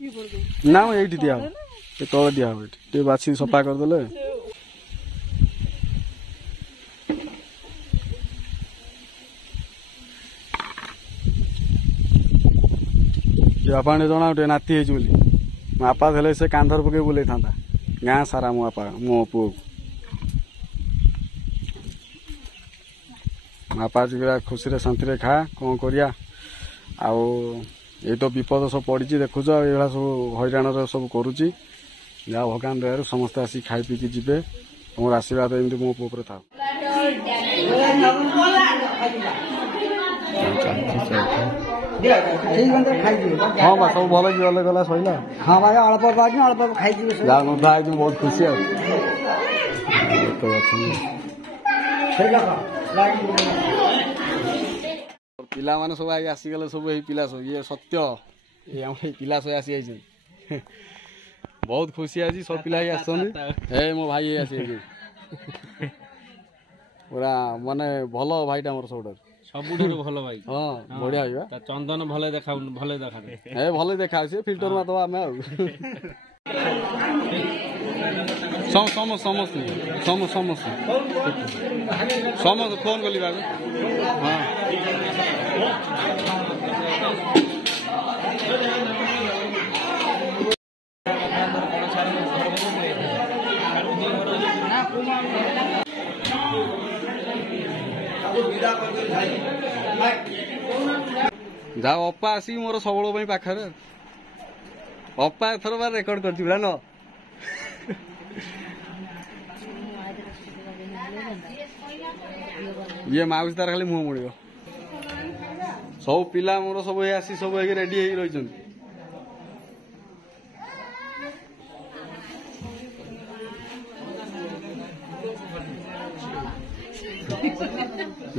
ना ये दिया तले दिया ये बाछी सफा करदे बापा जना गोटे नाती है बापा थे से कांधर पकई बुले था गाँ सारा मो बापा मो पु बापा जी खुशी शांति खा कौन करिया आउ ये तो विपद सब पड़ी देखुच ये सब हईराण सब करुच्ची जहाँ भगवान दया समस्ते आसी खाई पीकी जी तुम आशीर्वाद एमती मो पुओ था हाँ बा सब भल गले गला सैला हाँ भाई अल्प अल्प खाई बहुत खुशी पिला माने सब आगे आसीगले सब पिला सब ये सत्य ये आम पिला सब आसी जाइए बहुत खुशी आज सब पिला आसछन मो भाई आसी पूरा माने भल भाईटा मोर सबुठार भल भाई हाँ बढ़िया चंदन भले देखा भले देखा फिल्टर मारद आम समस्त फोन कली हाँ जाओ अपा आसिक मोर सबल पाखे अपा एथर बार रेकर्ड कर न ये माउस तार खाली मुह मुड़ सब पिला मोर सब आसी सब रेडी रही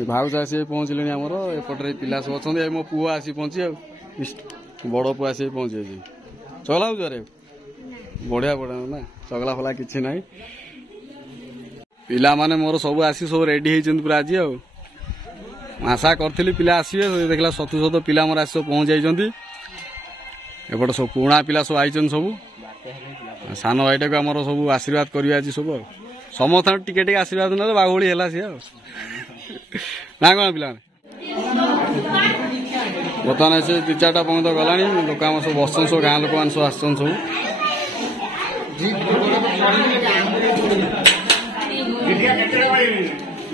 भाउज आसी पहुँचले आमर एपटे पिला सब अच्छा मो पुआ आसी पहुँची बड़ पुआ आसी पहुँची चलाऊ अरे बढ़िया बढ़िया ना चगला फला किसी ना पिला माने मोर सब आसी सब रेडी होती पूरा आज आशा करी पिला आसवे देखला सतु सत पिला मोर आस पहुँच जाइए एपटे सब पुणा पिला सब आई सब सान भाईटा को आम सब आशीर्वाद करिए आज सब समस्त टिके आशीर्वाद ना बाहुड़ी है सी ना कौन पिला बर्तमान से 3-4टा पर्यंत गला लोक आम सब बसन सब गाँ लोक मैंने सब आसन सब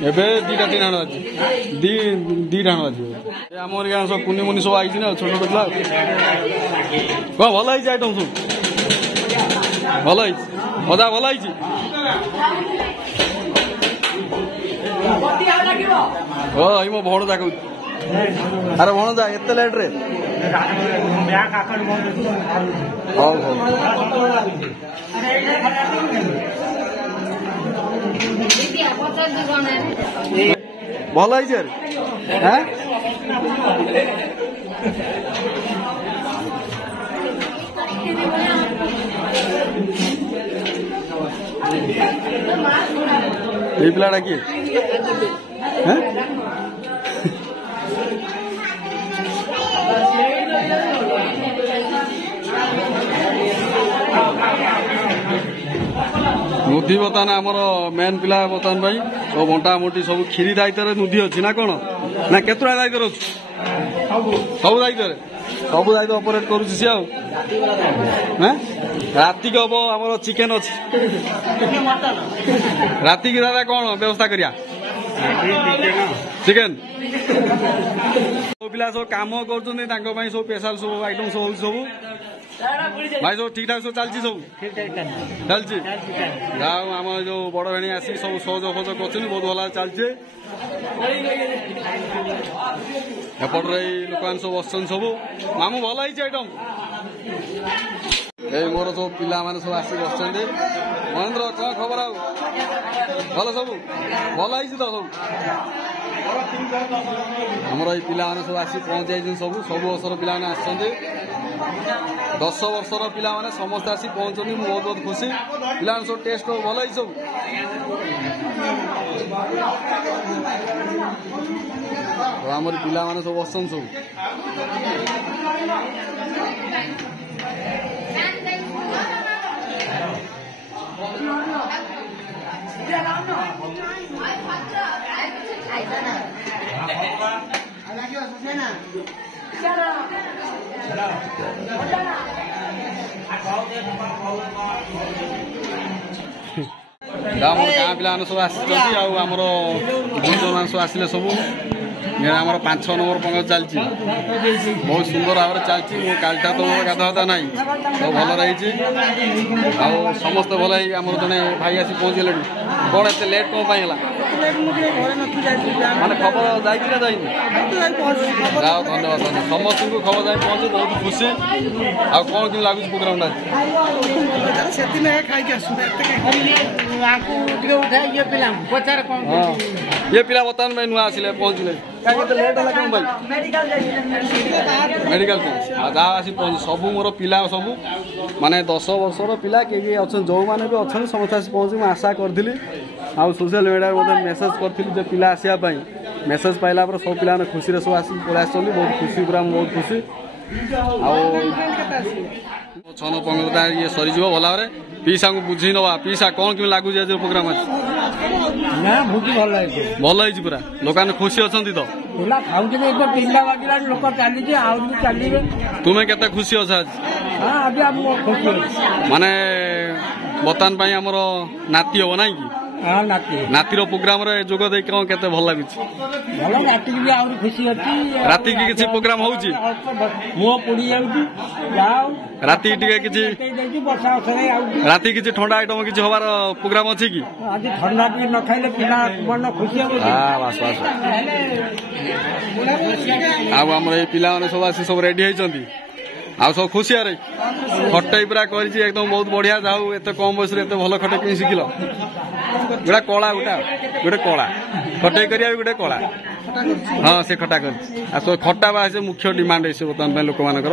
एबे 2-3 बाजी आम गाँ सब कुनी मुनि सब आई छोट पिला कौन भल आइटम सब भल अदा भल मो भण जा अरे भण जा एत लेट रे भल ये पिलाटा किए नुधी बर्तमान आमर मेन पिला बर्तमान भाई तो बंटा मुटी सब खीरी दायित्व नुधी अच्छी ना कौन ना केतुरा दायित्व अच्छी सब दायित्व सब दायित्व ऑपरेट करुच्ची सी राति को हम आम चिकेन अच्छी राति की दादा कौन व्यवस्था करिया चिकेन पिला सब कम कर सब स्पेशल सब आइटम सब सब भाई सब ठीक ठाक सब चलती सब चलती जाओ आम जो बड़ भाई आसी सब सहयोग फज कर बहुत भल चलती एपटे लोक मैंने सब बसन सब मामू भल आइटम ये मोर सब पिला माने सब आसी बस महेंद्र कौन खबर आ भल सब भल तो सब आमर ये पिला माने सब आसी पहुंच जाइए सब सब वर्षर पिला माने आसछन्ते 10 वर्षर पिला माने समस्त आसी पहुंचनी बहुत बहुत खुशी पिला सब टेस्ट भल सब तो आमर पिला माने सब बसन सब गाँ पिला सब आमर भूजन मान सब आसिले सब आम 5-6 नंबर पंग चलती बहुत सुंदर भाव चलती मो कालटा तो मोर गाधा ना सब भल रही समस्त भल आम जड़े भाई आसी पहुँचले कौन एत लेट कौन है माने खबर जाए जाए धन्यवाद समस्त को खबर जाए पहुँचे बहुत खुशी आ कौन कि लगुच प्रोग्राम ये पिला बर्तमान में नुआ आसिले पहुँचले लेट है कौन मेडिकल जहाँ आसी पहुँच सब मोर पिला सब माने 10 वर्षर पिला किए अच्छा जो मैंने भी अच्छा समस्त आसी पहुँचे मुझे आशा करी आ सोशल मीडिया मतलब मेसेज करी जो पिला आसापी मेसेज पाइला सब पिला खुशी सब आस पलि बहुत खुशी पूरा बहुत खुशी छन पंगता ये सरीज भल भाव पीसा को बुझी नवा पीसा कौन कि लगुच आज प्रोग्राम अच्छे भल पूरा लोक खुशी अच्छा तो तुम्हें केते खुशी अच्छा आज माने बर्तमान आमर नाती हम ना कि नातीर प्रोग्राम रे जोग दे कौन केते भल लगुच राति की किसी प्रोग्राम होउची राति टिके किसी राति किसी ठंडा आइटम किसी हबार प्रोग्राम अछि कि ठंडा टी न खाइले पिला मन खुशी हो बस बस आउ हमर ए पिला माने सब आसी सब रेडी होइचंती आ सब खुशी रे खटई पूरा करी एकदम बहुत बढ़िया जाऊ एत कम बयस रे एत भल खटे कि शिखिल गोटा कला गोटे कला खटई करिया गोटे कला हाँ से खटा कर खटा बा से मुख्य डिमांड है बर्तमान लोक मानकर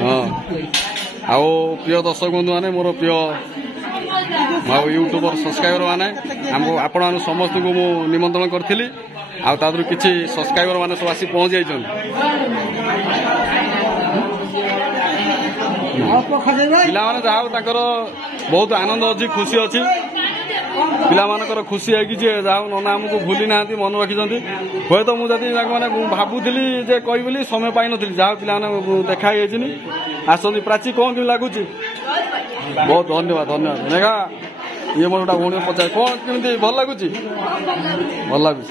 हाँ आओ प्रिय दर्शक बंधु मैंने मोर प्रिय यूट्यूबर सब्सक्राइबर मैंने आपण समस्त को मु निमंत्रण करी आदर किसी सब्सक्राइबर मैंने सब आसी पहुँच जाइए पिला माने जहाँ बहुत आनंद अच्छी खुशी अच्छी पिला मानकर खुशी है कि जहाँ नना आमको भूली ना मन रखी हे तो मुझे मैंने भावुली जे कही समय पाई नी जहाँ पिला देखाई आसती प्राची कौन कि लगुच बहुत धन्यवाद धन्यवाद देखा ये मोर गोटा भौणी पचार कौन केमी भल लगुच भल लगुच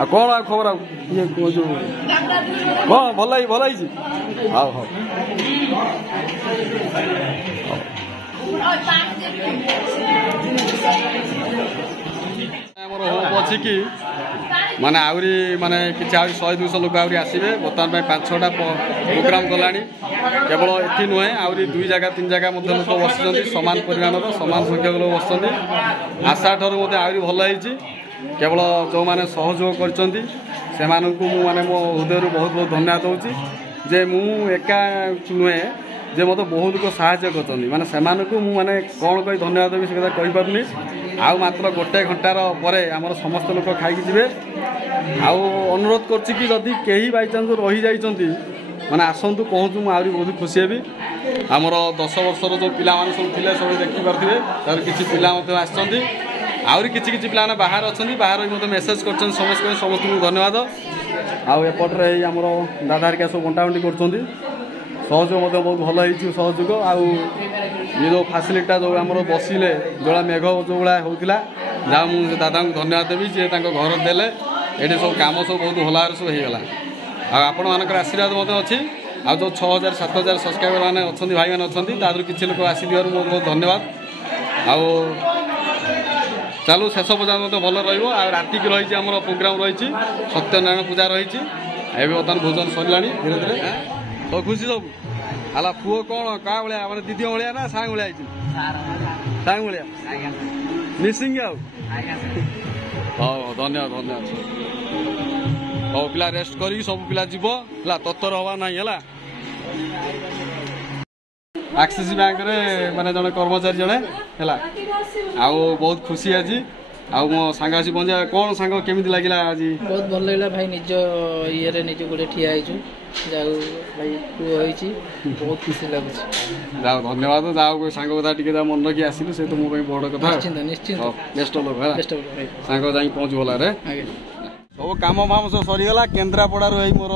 आ कौन आ खबर ये जो कौन भल भल हाँ हाँ आमर होप अच्छी कि माने आउरी माने किसी 100-200 लोक आउरी आसबे बर्तमान 5-6टा प्रोग्राम गलानी केवल एथि नुहे आउरी 2 जगह 3 जगह मध्य लोक बसुँच समान परिमाण समान संख्यक लोक बसुँच आशा ठारू मत आउरी भल होइछि केवल जो मैंने सहयोग कर मो हृदय बहुत बहुत धन्यवाद दूसरी जे मु एका नुहे जे मत बहुत लोग साहाय्य कर माने माने कौन कही धन्यवाद देवी से कही पार्नि आउ मात्र गोटे घंटार पर आमर समस्त लोक खाई जी अनुरोध करदी कहीं बाई चान्स रही जाइए माने आसतु पहुँचू मुझे बहुत खुशी हेबी आमर 10 वर्षर जो पिला सब थे सब देखिपे तर किसी पिला आउरी किसी किसी पिला बाहर अच्छा बाहर मतलब मेसेज कर समस्त को धन्यवाद आपटे आमर दादा हरिका सब बंटाबंटी कर सहयोग बहुत भल सहयोग आउ ये जो फैसिलिटा जो आम बसिले जो मेघ जो भाया होता जहाँ मुझे दादा को धन्यवाद देवी जी घर देले ये सब कम सब बहुत भल भाव सब होगा आपण मान आशीर्वाद अच्छी आ जो 6000-7000 सब्सक्राइबर मैंने अच्छा भाई मैंने अच्छा तादर किसी लोग आसी बहुत बहुत धन्यवाद आउ चलो शेष पर्यटन मत भल राति की रही आम प्रोग्राम रही सत्यनारायण पूजा रही बर्तमान भोजन सरला धीरे धीरे तो खुशी सब आला पुओ कौन क्या भाया मैंने दीदी भाया ना सांग भाया सांग भाया मिसिंग धन्यवाद धन्यवाद हाँ पिला रेस्ट कर सब पिला जीव तत्पर हवा ना एक्सिस बैंक रे माने जने कर्मचारी जने है बहुत खुशी आज आउ मो सांग आसी पहुंचा कौन सांग केमी लगिला आज बहुत भल लगिला भाई निज ये निज गोटे ठिया जाऊ भाई पुओ होइची बहुत खुशी लागुଛି जाओ धन्यवाद जाओ कोई सांग कथा टिके जा मन रखी आसिलु से तो मो बड़ कथा निश्चित निश्चित best of luck best of luck सांग जाई पहुंच बोला रे सब काम फाम सब सरी गला केन्द्रापड़ा रो मोर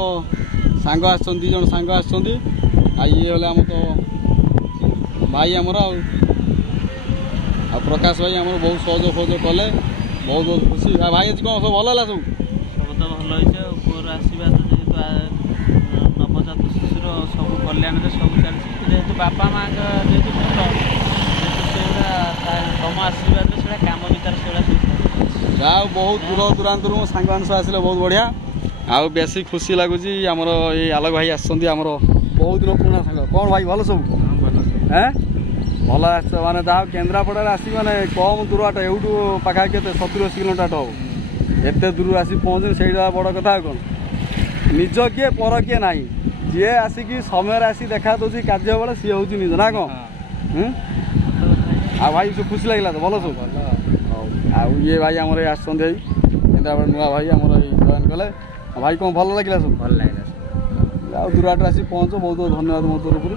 सांग आछन 2 जण सांग आछन ଇଏ ହେଲେ ଆମ ତ ଭାଇ ଆମର ଆଉ ପ୍ରକାଶ ଭାଇ ଆମର ବହୁତ ସହଯୋଗ କଲେ ବହୁତ ବହୁତ ଖୁସି। ଆଉ ଭାଇ ଆଜି କ'ଣ ସବୁ ଭଲ ହେଲା ସବୁ? ସବୁ ତ ଭଲ ହେଇଛି ଆଉ ପୁଅର ଆଶୀର୍ବାଦ ଯେହେତୁ ନବଜାତ ଶିଶୁର ସବୁ କଲ୍ୟାଣରେ ସବୁ ଚାଲିଛି ଯେହେତୁ ବାପା ମାଆଙ୍କ ଯେହେତୁ ଭଲ ଯେହେତୁ ସେଗୁଡ଼ା ତମ ଆଶୀର୍ବାଦରେ ସେଗୁଡ଼ା କାମ ଭିତରେ ସେଗୁଡ଼ା ସବୁ ଯାହା ହଉ ବହୁତ ଦୂର ଦୂରାନ୍ତରୁ ମୋ ସାଙ୍ଗମାନେ ସବୁ ଆସିଲେ ବହୁତ ବଢ଼ିଆ। ଆଉ ବେଶୀ ଖୁସି ଲାଗୁଛି ଆମର ଏଇ ଆଲୋକ ଭାଇ ଆସିଛନ୍ତି ଆମର ବହୁତ ଦିନ ପୁରୁଣା ସାଙ୍ଗ। କ'ଣ ଭାଇ ଭଲ ସବୁ? ଭଲ ଆସିଛ ମାନେ ଯାହା କେନ୍ଦ୍ରାପଡ଼ାରେ ଆସିକି ମାନେ କମ୍ ଦୂର ବାଟ ଏଇଠୁ ପାଖାପାଖି କେତେ 70-80 କିଲୋମିଟର ହବ ଏତେ ଦୂରରୁ ଆସି ପହଞ୍ଚୁନି ସେଇଟା ବଡ଼ କଥା। ଆଉ କ'ଣ ନିଜ କିଏ ପର କିଏ ନାହିଁ ଯିଏ ଆସିକି ସମୟରେ ଆସି ଦେଖା ଦେଉଛି କାର୍ଯ୍ୟ ବେଳେ ସିଏ ହେଉଛି ନିଜ ନା କ'ଣ? ଆଉ ଭାଇ ସବୁ ଖୁସି ଲାଗିଲା ତ ଭଲ ସବୁ? ହଉ ଆଉ ଇଏ ଭାଇ ଆମର ଆସିଛନ୍ତି ଏଇ କେନ୍ଦ୍ରାପଡ଼ା ନୂଆ ଭାଇ ଆମର ଏଇ ଜଏନ୍ କଲେ। ଭାଇ କ'ଣ ଭଲ ଲାଗିଲା ସବୁ? ଭଲ ଲାଗିଲା। ଆଉ ଦୂର ବାଟରେ ଆସି ପହଞ୍ଚ ବହୁତ ବହୁତ ଧନ୍ୟବାଦ ମୋ ତରଫରୁ।